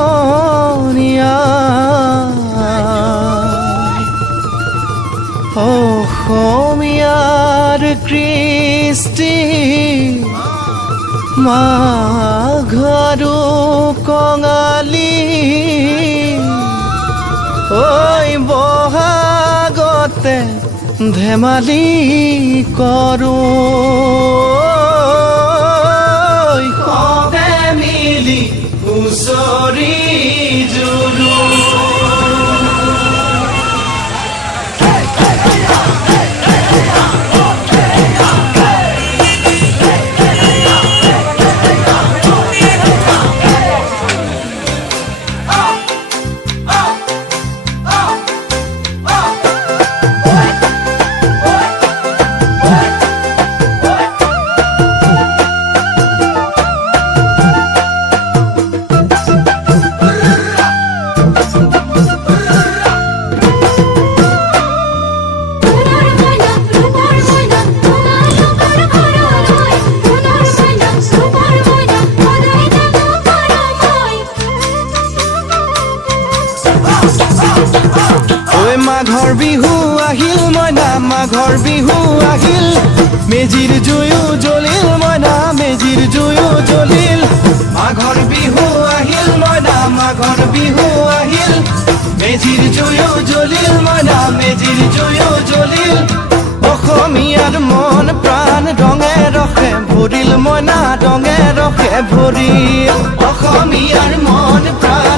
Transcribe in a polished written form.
সমনীয়া অসমীয়াৰ কৃষ্টি মাঘৰো কঙালী ঐ বহাগতে ধেমালি কৰোঁ সবে মিলি হুঁচৰি জুৰো মাঘৰ বিহু আহিল মইনা মাঘৰ বিহু আহিল মেজিৰ জুয়ো জ্বলিল মইনা মেজিৰ জুয়ো জ্বলিল মাঘৰ বিহু আহিল মইনা মাঘৰ বিহু আহিল মেজিৰ জুয়ো জ্বলিল মইনা মেজিৰ জুয়ো জ্বলিল অসমীয়াৰ মন প্ৰাণ ৰঙে ৰসে ভৰিল মইনা ৰঙে ৰসে ভৰিল অসমীয়াৰ মন প্ৰাণ